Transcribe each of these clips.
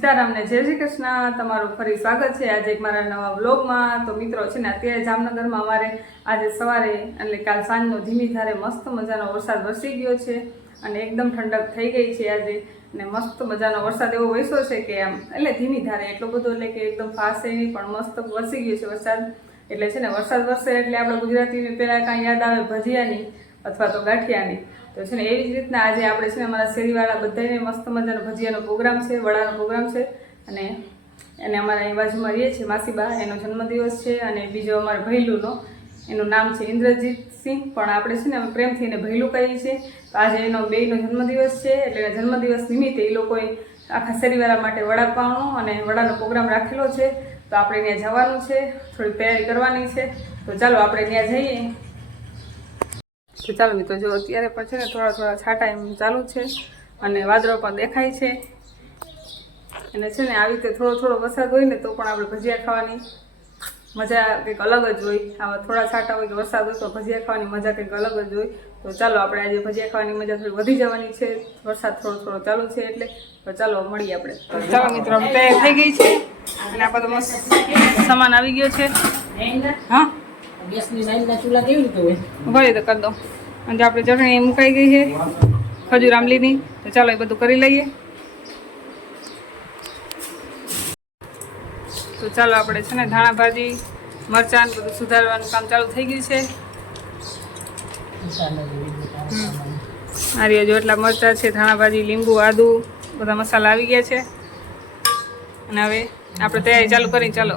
સીતારામ ને જય શ્રી કૃષ્ણ। તમારું ફરી સ્વાગત છે આજે એક મારા નવા વ્લોગમાં। તો મિત્રો છે ને અત્યારે જામનગરમાં અમારે આજે સવારે એટલે કાલ સાંજનો ધીમી ધારે મસ્ત મજાનો વરસાદ વરસી ગયો છે અને એકદમ ઠંડક થઈ ગઈ છે આજે અને મસ્ત મજાનો વરસાદ એવો વરસ્યો છે કે આમ એટલે ધીમી ધારે એટલો બધો એટલે કે એકદમ ફાસ્ટ નહીં પણ મસ્ત વરસી ગયો છે વરસાદ। એટલે છે ને વરસાદ વરસે એટલે આપણે ગુજરાતીને પહેલાં કાંઈ યાદ આવે ભજીયાની અથવા તો ગાંઠિયાની। તો છે ને એવી જ રીતના આજે આપણે છે ને અમારા શેરીવાળા બધાને મસ્ત મજાનો ભજીયાનો પ્રોગ્રામ છે, વડાનો પ્રોગ્રામ છે અને અમારા અહીં બાજુમાં રહીએ છીએ માસીબા, એનો જન્મદિવસ છે અને બીજો અમારા ભૈલુનો, એનું નામ છે ઇન્દ્રજીત સિંહ, પણ આપણે છે ને અમે પ્રેમથી એને ભૈલું કહીએ છીએ। તો આજે એનો બેયનો જન્મદિવસ છે એટલે એના જન્મદિવસ નિમિત્તે એ લોકોએ આખા શેરીવાળા માટે વડા પાઉંનો અને વડાનો પ્રોગ્રામ રાખેલો છે। તો આપણે ત્યાં જવાનું છે, થોડી તૈયારી કરવાની છે। તો ચાલો આપણે ત્યાં જઈએ। તો ચાલો મિત્રો, જો અત્યારે પણ છે ને થોડા થોડા છાંટા એમ ચાલુ છે અને વાદળો પણ દેખાય છે અને છે ને આવી રીતે થોડો થોડો વરસાદ હોય ને તો પણ આપણે ભજીયા ખાવાની મજા કંઈક અલગ જ હોય। આવા થોડા છાંટા હોય કે વરસાદ હોય તો ભજીયા ખાવાની મજા કંઈક અલગ જ હોય। તો ચાલો આપણે આજે ભજીયા ખાવાની મજા થોડી વધી જવાની છે, વરસાદ થોડો થોડો ચાલુ છે એટલે। તો ચાલો મળીએ આપણે। ચાલો મિત્રો, તૈયાર થઈ ગઈ છે અને આ બધો મસ્ત સામાન આવી ગયો છે। હા, ગેસની લાઈનના ચૂલા કેવી રીતે હોય? ભરી તો કરી દો। અને આપણે ચટણી મુકાઈ ગઈ છે ખજૂર આંબલીની। તો ચાલો એ બધું કરી લઈએ। તો ચાલો આપણે છે ને ધાણા ભાજી, મરચાં બધું સુધારવાનું કામ ચાલુ થઈ ગયું છે। આ રહ્યા જો એટલા મરચાં છે, ધાણા ભાજી, લીંબુ, આદુ બધા મસાલા આવી ગયા છે અને હવે આપણે તૈયારી ચાલુ કરી। ચાલો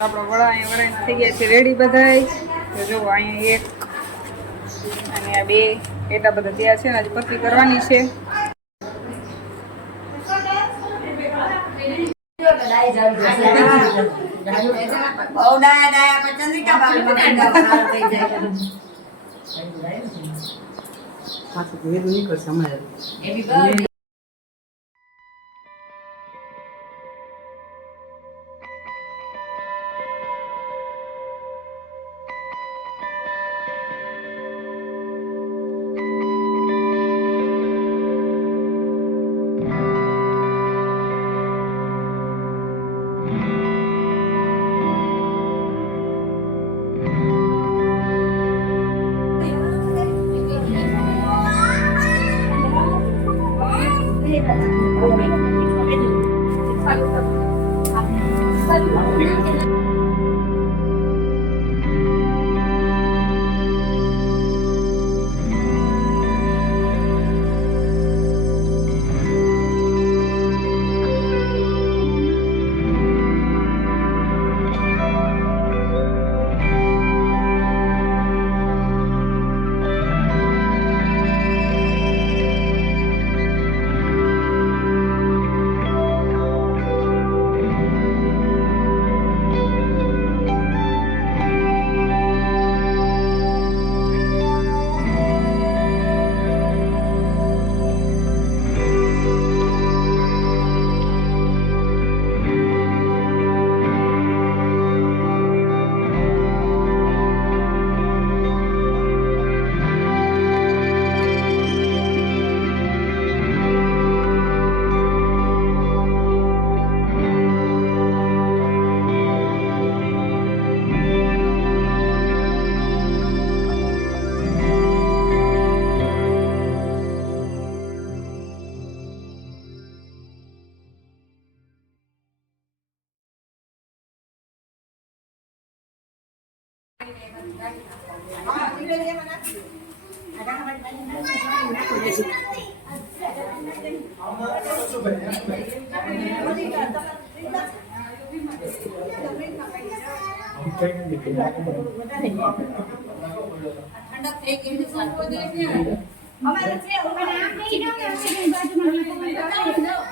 આપણો વડા અહીંયા વડાઈને થઈ ગયા છે રેડી બધાય. તો જો અહીંયા એક અને આ બે એટલા બધા તૈયાર છે ને હજી પતરી કરવાની છે.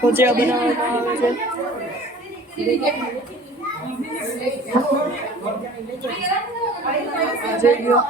ભજીયા બનાવવામાં આવે છે. જઈ ગયો.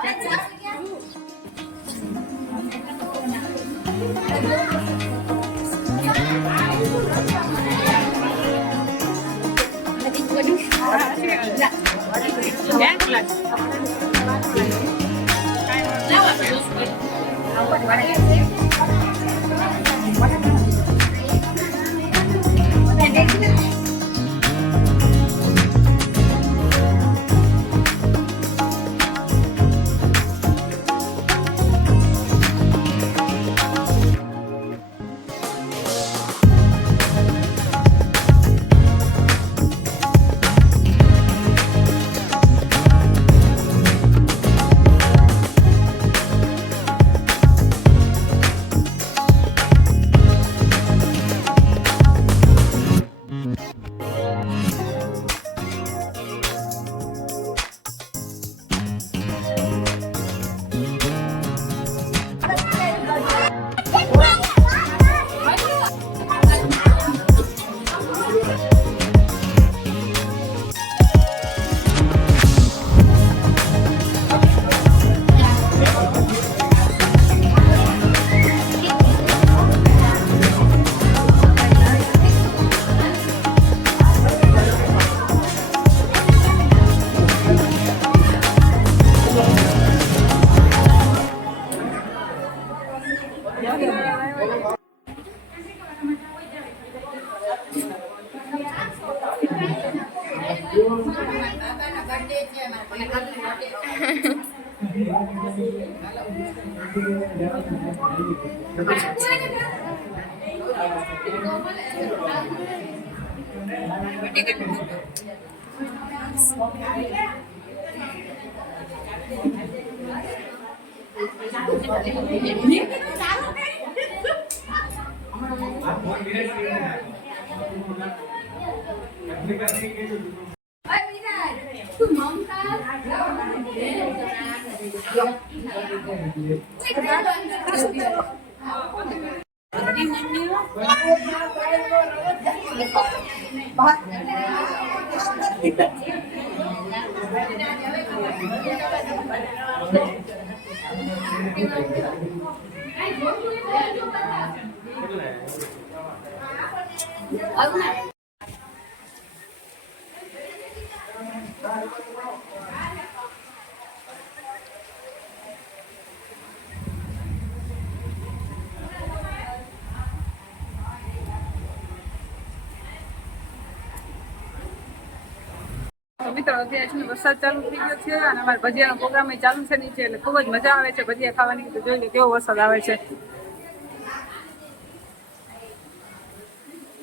તો મિત્રો અત્યારે છે ને વરસાદ ચાલુ થઈ ગયો છે અને અમારે ભજીયાનો પ્રોગ્રામ ચાલુ છે નીચે એટલે ખૂબ જ મજા આવે છે ભજીયા ખાવાની. તો જોઈ લો કેવો વરસાદ આવે છે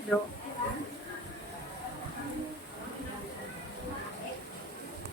જો.